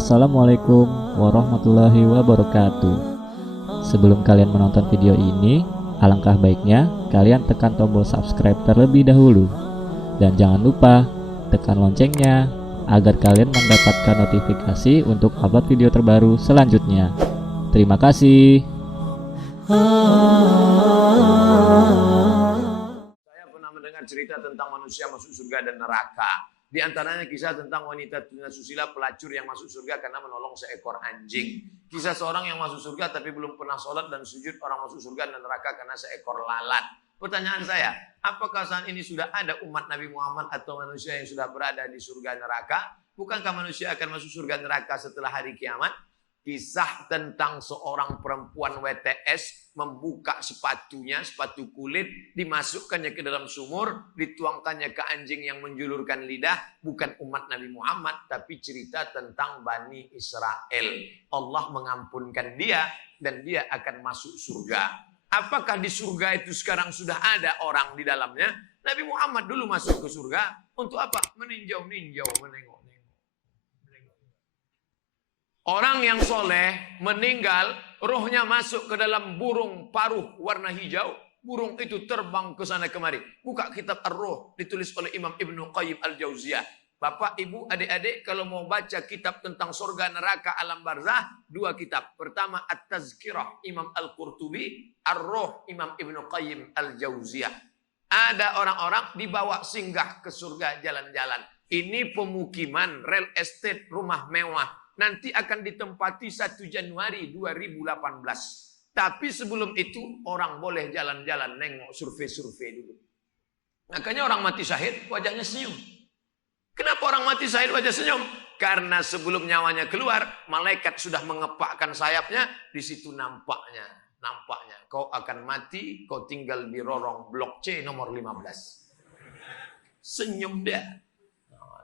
Assalamualaikum warahmatullahi wabarakatuh. Sebelum kalian menonton video ini, alangkah baiknya kalian tekan tombol subscribe terlebih dahulu. Dan jangan lupa tekan loncengnya agar kalian mendapatkan notifikasi untuk upload video terbaru selanjutnya. Terima kasih. Saya pernah mendengar cerita tentang manusia masuk surga dan neraka. Di antaranya kisah tentang wanita tunasusila pelacur yang masuk surga karena menolong seekor anjing. Kisah seorang yang masuk surga tapi belum pernah sholat dan sujud, orang masuk surga dan neraka karena seekor lalat. Pertanyaan saya, apakah saat ini sudah ada umat Nabi Muhammad atau manusia yang sudah berada di surga neraka? Bukankah manusia akan masuk surga neraka setelah hari kiamat? Kisah tentang seorang perempuan WTS membuka sepatunya, sepatu kulit, dimasukkannya ke dalam sumur, dituangkannya ke anjing yang menjulurkan lidah. Bukan umat Nabi Muhammad, tapi cerita tentang Bani Israel. Allah mengampunkan dia dan dia akan masuk surga. Apakah di surga itu sekarang sudah ada orang di dalamnya? Nabi Muhammad dulu masuk ke surga untuk apa? Meninjau-ninjau, menengok. Orang yang soleh meninggal, rohnya masuk ke dalam burung paruh warna hijau. Burung itu terbang ke sana kemari. Buka kitab Ar-Ruh, ditulis oleh Imam Ibnu Qayyim Al-Jauziyah. Bapak, ibu, adik-adik, kalau mau baca kitab tentang surga, neraka, alam barzah, dua kitab. Pertama, At-Tazkirah, Imam Al-Qurtubi. Ar-Ruh, Imam Ibnu Qayyim Al-Jauziyah. Ada orang-orang dibawa singgah ke surga jalan-jalan. Ini pemukiman, real estate, rumah mewah. Nanti akan ditempati 1 Januari 2018. Tapi sebelum itu orang boleh jalan-jalan, nengok, survei-survei dulu. Makanya orang mati syahid wajahnya senyum. Kenapa orang mati syahid wajah senyum? Karena sebelum nyawanya keluar, malaikat sudah mengepakkan sayapnya. Di situ nampaknya. Kau akan mati, kau tinggal di lorong blok C nomor 15. Senyum dia.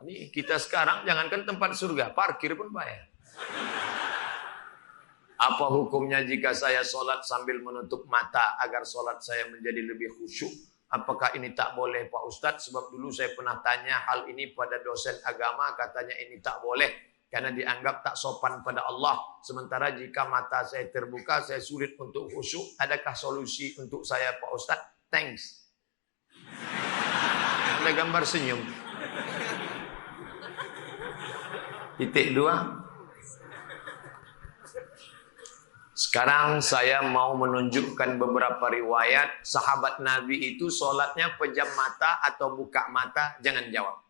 Ini kita sekarang jangankan tempat surga, parkir pun bayar. Apa hukumnya jika saya sholat sambil menutup mata agar sholat saya menjadi lebih khusyuk? Apakah ini tak boleh Pak Ustadz? Sebab dulu saya pernah tanya hal ini pada dosen agama, katanya ini tak boleh. Karena dianggap tak sopan pada Allah. Sementara jika mata saya terbuka, saya sulit untuk khusyuk. Adakah solusi untuk saya Pak Ustadz? Thanks. Ada gambar senyum. Titik 2. Sekarang saya mau menunjukkan beberapa riwayat sahabat Nabi itu sholatnya pejam mata atau buka mata. Jangan jawab.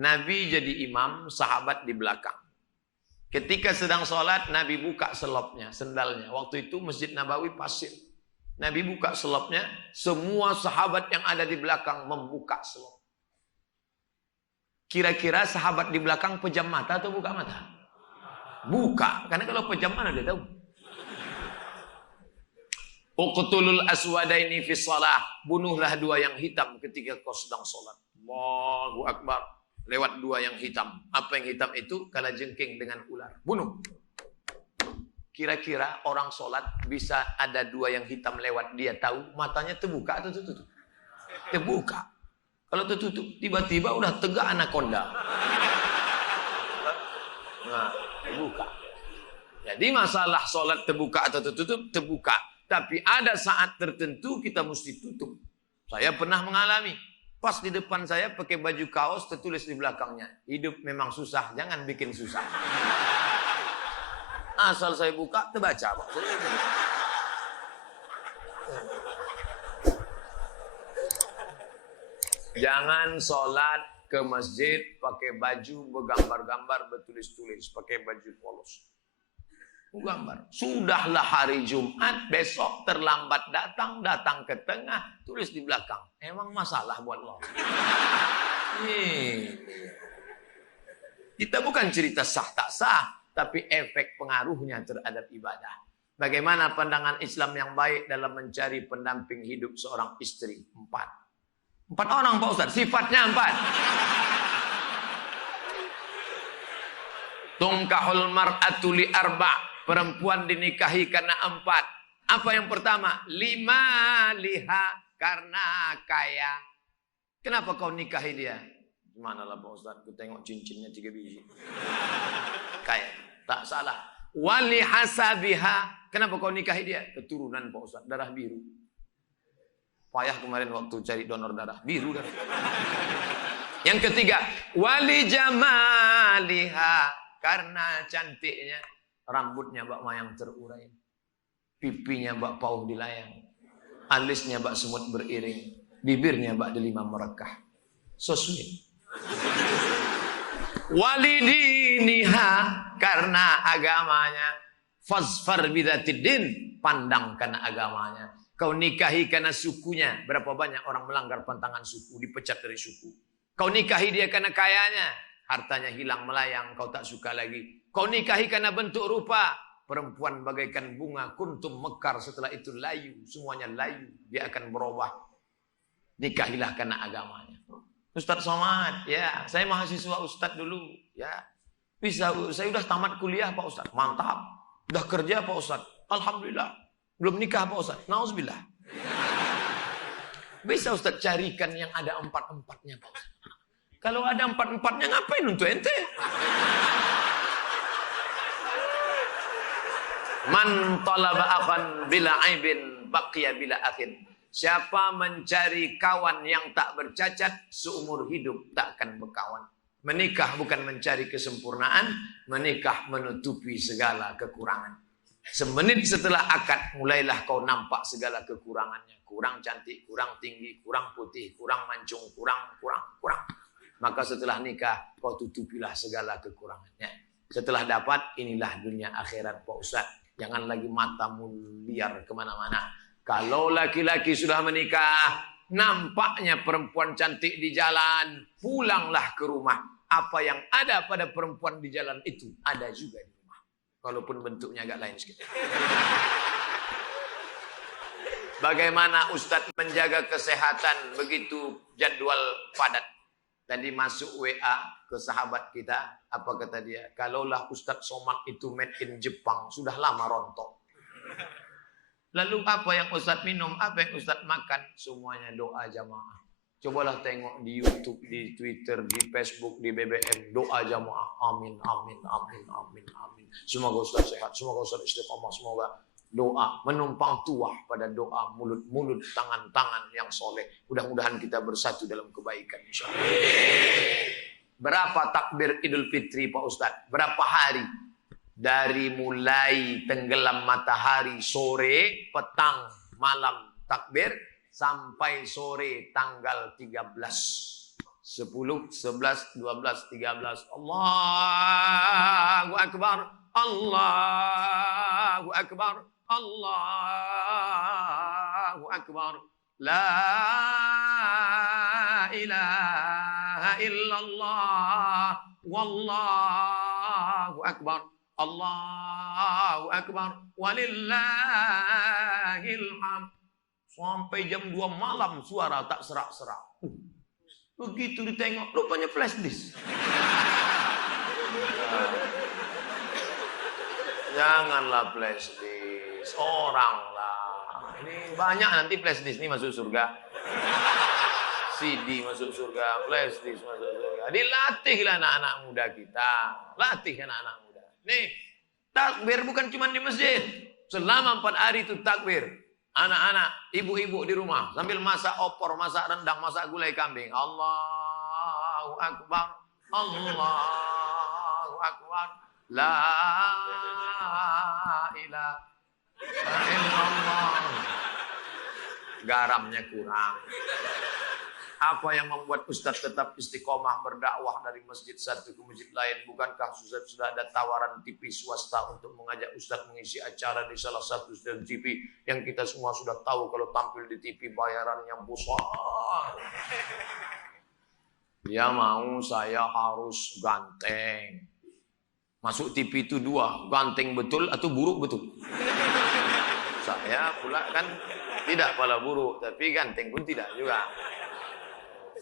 Nabi jadi imam, sahabat di belakang. Ketika sedang sholat, Nabi buka selopnya, sendalnya. Waktu itu Masjid Nabawi pasir. Nabi buka selopnya, semua sahabat yang ada di belakang membuka selop. Kira-kira sahabat di belakang pejam mata atau buka mata? Buka. Karena kalau pejam mana dia tahu. Uqtulul aswadaini fi shalah. Bunuhlah dua yang hitam ketika kau sedang sholat. Allahu Akbar. Lewat dua yang hitam. Apa yang hitam itu? Kalajengking dengan ular. Bunuh. Kira-kira orang sholat bisa ada dua yang hitam lewat. Dia tahu matanya terbuka atau tertutup? Terbuka. Kalau tertutup, tiba-tiba udah tegak anaconda. Nah, terbuka. Jadi masalah sholat terbuka atau tertutup, terbuka. Tapi ada saat tertentu kita mesti tutup. Saya pernah mengalami. Pas di depan saya pakai baju kaos, tertulis di belakangnya. Hidup memang susah, jangan bikin susah. Asal saya buka, terbaca. Jangan sholat ke masjid pakai baju bergambar-gambar, bertulis-tulis, pakai baju polos. Gambar. Sudahlah hari Jumat, besok terlambat datang ke tengah, tulis di belakang. Emang masalah buat lo? Kita bukan cerita sah tak sah, tapi efek pengaruhnya terhadap ibadah. Bagaimana pandangan Islam yang baik dalam mencari pendamping hidup seorang istri? 4 orang Pak Ustaz, sifatnya 4. Tungkahul mar'atu li arba'. Perempuan dinikahi karena 4. Apa yang pertama? 5 liha, karena kaya. Kenapa kau nikahi dia? Mana lah Pak Ustaz, aku tengok cincinnya 3 biji. Kayak, tak salah. Wali hasabiha. Kenapa kau nikahi dia? Keturunan Pak Ustaz, darah biru. Payah kemarin waktu cari donor darah, biru darah. Yang ketiga, wali jamaliha. Karena cantiknya, rambutnya Mbak Mayang terurai. Pipinya Mbak Pauh dilayang. Alisnya Mbak semut beriring. Bibirnya Mbak delima merekah. So sweet. Walidiniha, karena agamanya. Fazfar bidzatiddin, pandang karena agamanya. Kau nikahi karena sukunya. Berapa banyak orang melanggar pantangan suku, dipecat dari suku. Kau nikahi dia karena kayanya, hartanya hilang melayang, kau tak suka lagi. Kau nikahi karena bentuk rupa, perempuan bagaikan bunga, kuntum mekar, setelah itu layu, semuanya layu, dia akan berubah. Nikahilah karena agamanya. Ustadz Somad, ya, saya mahasiswa Ustadz dulu, ya. Bisa, saya udah tamat kuliah Pak Ustadz, mantap. Udah kerja Pak Ustadz, alhamdulillah. Belum nikah Pak Ustadz, nauzubillah. Bisa Ustadz carikan yang ada 4-4-nya Pak Ustadz. Kalau ada 4-4-nya ngapain untuk ente? Man talaba akhan bila aibin baqiya bila akhin. Siapa mencari kawan yang tak bercacat, seumur hidup tak akan berkawan. Menikah bukan mencari kesempurnaan, menikah menutupi segala kekurangan. Semenit setelah akad, mulailah kau nampak segala kekurangannya. Kurang cantik, kurang tinggi, kurang putih, kurang mancung, kurang. Maka setelah nikah, kau tutupilah segala kekurangannya. Setelah dapat, inilah dunia akhirat Pak Ustadz. Jangan lagi matamu liar kemana-mana. Kalau laki-laki sudah menikah, nampaknya perempuan cantik di jalan, pulanglah ke rumah. Apa yang ada pada perempuan di jalan itu, ada juga di rumah. Walaupun bentuknya agak lain sedikit. Bagaimana Ustadz menjaga kesehatan begitu jadwal padat? Tadi masuk WA ke sahabat kita, apa kata dia? Kalaulah Ustadz Somad itu made in Jepang, sudah lama rontok. Lalu apa yang Ustadz minum, apa yang Ustadz makan? Semuanya doa jamaah. Cobalah tengok di YouTube, di Twitter, di Facebook, di BBM, doa jamaah. Amin, amin, amin, amin, amin. Semoga Ustadz sehat, semoga Ustadz istiqomah, semoga doa menumpang tuah pada doa, mulut-mulut, tangan-tangan yang soleh. Mudah-mudahan kita bersatu dalam kebaikan insyaallah. Berapa takbir Idul Fitri Pak Ustadz? Berapa hari? Dari mulai tenggelam matahari sore, petang, malam takbir, sampai sore tanggal 13. 10, 11, 12, 13. Allahu Akbar, Allahu Akbar, Allahu Akbar. La ilaha illallah, wallahu akbar. Allahu Akbar walillahil hamd. Sampai jam 2 malam suara tak serak-serak. Begitu ditengok, rupanya flash disk. Janganlah flash disk, orang lah. Ini banyak nanti flash disk ini masuk surga. CD masuk surga, flash disk masuk surga. Dilatihlah anak-anak muda kita. Latih anak-anak muda. Nih, takbir bukan cuma di masjid. Selama 4 hari itu takbir. Anak-anak, ibu-ibu di rumah sambil masak opor, masak rendang, masak gulai kambing. Allahu Akbar, Allahu Akbar. La ilaha illallah. Garamnya kurang. Apa yang membuat Ustadz tetap istiqomah berdakwah dari masjid satu ke masjid lain? Bukankah sudah ada tawaran TV swasta untuk mengajak Ustadz mengisi acara di salah satu stasiun TV yang kita semua sudah tahu kalau tampil di TV bayarannya besar. Dia mau saya harus ganteng. Masuk TV itu 2, ganteng betul atau buruk betul. Saya pula kan tidak pala buruk, tapi ganteng pun tidak juga.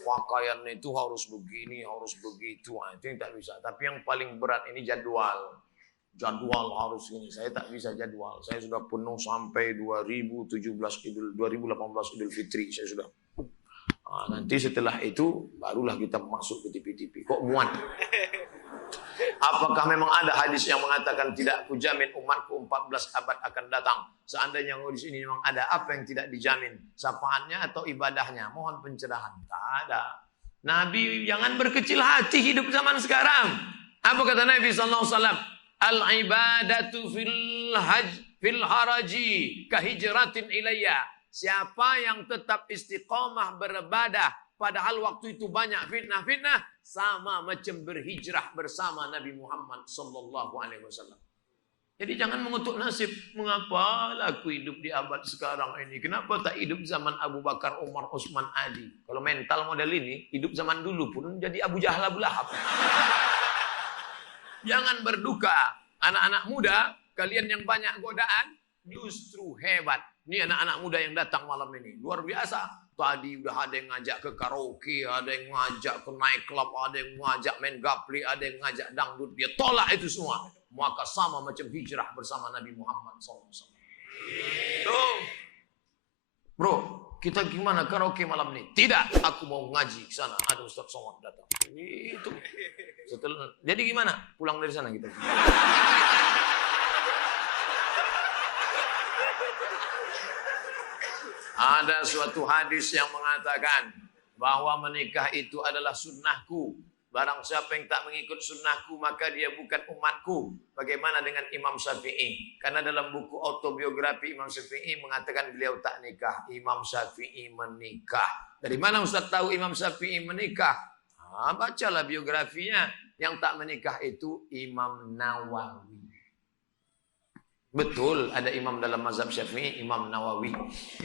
Pakaian itu harus begini, harus begitu. Nah, itu tidak bisa. Tapi yang paling berat ini jadwal. Jadwal harus ini. Saya tak bisa jadwal. Saya sudah penuh sampai 2018 Idul Fitri. Saya sudah Nanti setelah itu barulah kita masuk ke TV-TV. Kok muat? Apakah memang ada hadis yang mengatakan tidak kujamin umatku 14 abad akan datang? Seandainya di sini memang ada, apa yang tidak dijamin? Sapaannya atau ibadahnya? Mohon pencerahan. Tak ada. Nabi jangan berkecil hati hidup zaman sekarang. Apa kata Nabi SAW? Al-ibadatu fil haraji kahijratin ilayya. Siapa yang tetap istiqamah beribadah padahal waktu itu banyak fitnah-fitnah, sama macam berhijrah bersama Nabi Muhammad sallallahu alaihi wasallam. Jadi jangan mengutuk nasib. Mengapa aku hidup di abad sekarang ini? Kenapa tak hidup zaman Abu Bakar, Umar, Utsman, Ali? Kalau mental model ini, hidup zaman dulu pun jadi Abu Jahal, Abu Lahab. Jangan berduka. Anak-anak muda, kalian yang banyak godaan, justru hebat. Ini anak-anak muda yang datang malam ini. Luar biasa. Tadi udah ada yang ngajak ke karaoke, ada yang ngajak ke night club, ada yang ngajak main gapli, ada yang ngajak dangdut. Dia tolak itu semua. Maka sama macam hijrah bersama Nabi Muhammad SAW. Tuh. Bro, kita gimana karaoke malam ini? Tidak, aku mau ngaji ke sana. Ada Ustaz Somad datang. Itu. Setelah, jadi gimana? Pulang dari sana kita. Ada suatu hadis yang mengatakan bahwa menikah itu adalah sunnahku. Barang siapa yang tak mengikut sunnahku maka dia bukan umatku. Bagaimana dengan Imam Syafi'i? Karena dalam buku autobiografi Imam Syafi'i mengatakan beliau tak nikah. Imam Syafi'i menikah. Dari mana Ustaz tahu Imam Syafi'i menikah? Bacalah biografinya. Yang tak menikah itu Imam Nawawi. Betul, ada imam dalam mazhab Syafi'i, Imam Nawawi.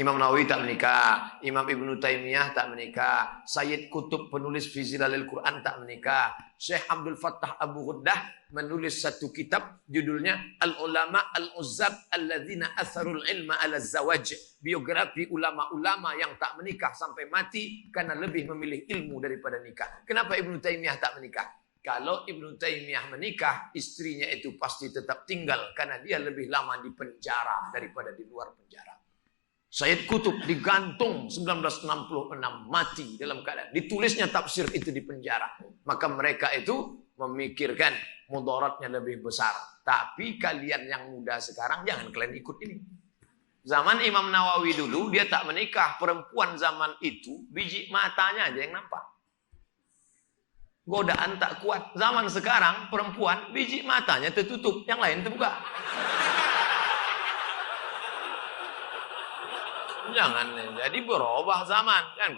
Imam Nawawi tak menikah, Imam Ibnu Taimiyah tak menikah, Sayyid Qutb penulis fi Zilalil Quran tak menikah, Syekh Abdul Fattah Abu Ghuddah menulis satu kitab judulnya Al-Ulama Al-Uzzab Alladzina Atharul Ilma Ala Zawaj, biografi ulama-ulama yang tak menikah sampai mati karena lebih memilih ilmu daripada nikah. Kenapa Ibnu Taimiyah tak menikah? Kalau Ibnu Taimiyah menikah, istrinya itu pasti tetap tinggal karena dia lebih lama di penjara daripada di luar penjara. Sayyid Qutb digantung 1966, mati dalam keadaan ditulisnya tafsir itu di penjara. Maka mereka itu memikirkan mudaratnya lebih besar. Tapi kalian yang muda sekarang jangan kalian ikut ini. Zaman Imam Nawawi dulu dia tak menikah, perempuan zaman itu biji matanya aja yang nampak. Godaan tak kuat. Zaman sekarang perempuan biji matanya tertutup, yang lain terbuka. Jangan jadi berubah zaman kan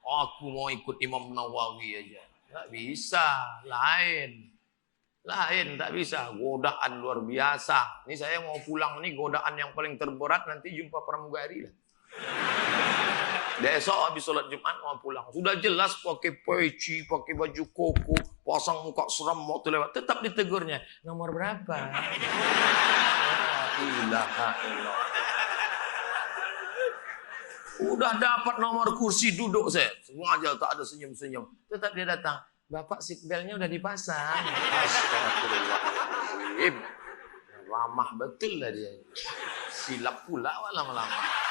aku mau ikut Imam Nawawi aja. Tak bisa, lain tak bisa. Godaan luar biasa. Ini saya mau pulang nih, godaan yang paling terberat nanti jumpa pramugari lah. Besok habis sholat Jumat mau pulang. Sudah jelas pakai peci, pakai baju koko, pasang muka seram waktu lewat. Tetap ditegurnya. Nomor berapa? La ilaha illallah. Udah dapat nomor kursi duduk saya. Sengaja tak ada senyum-senyum. Tetap dia datang. Bapak seatbeltnya udah dipasang. Astagfirullahaladzim. Ramah betul lah dia. Silap pula lama-lama.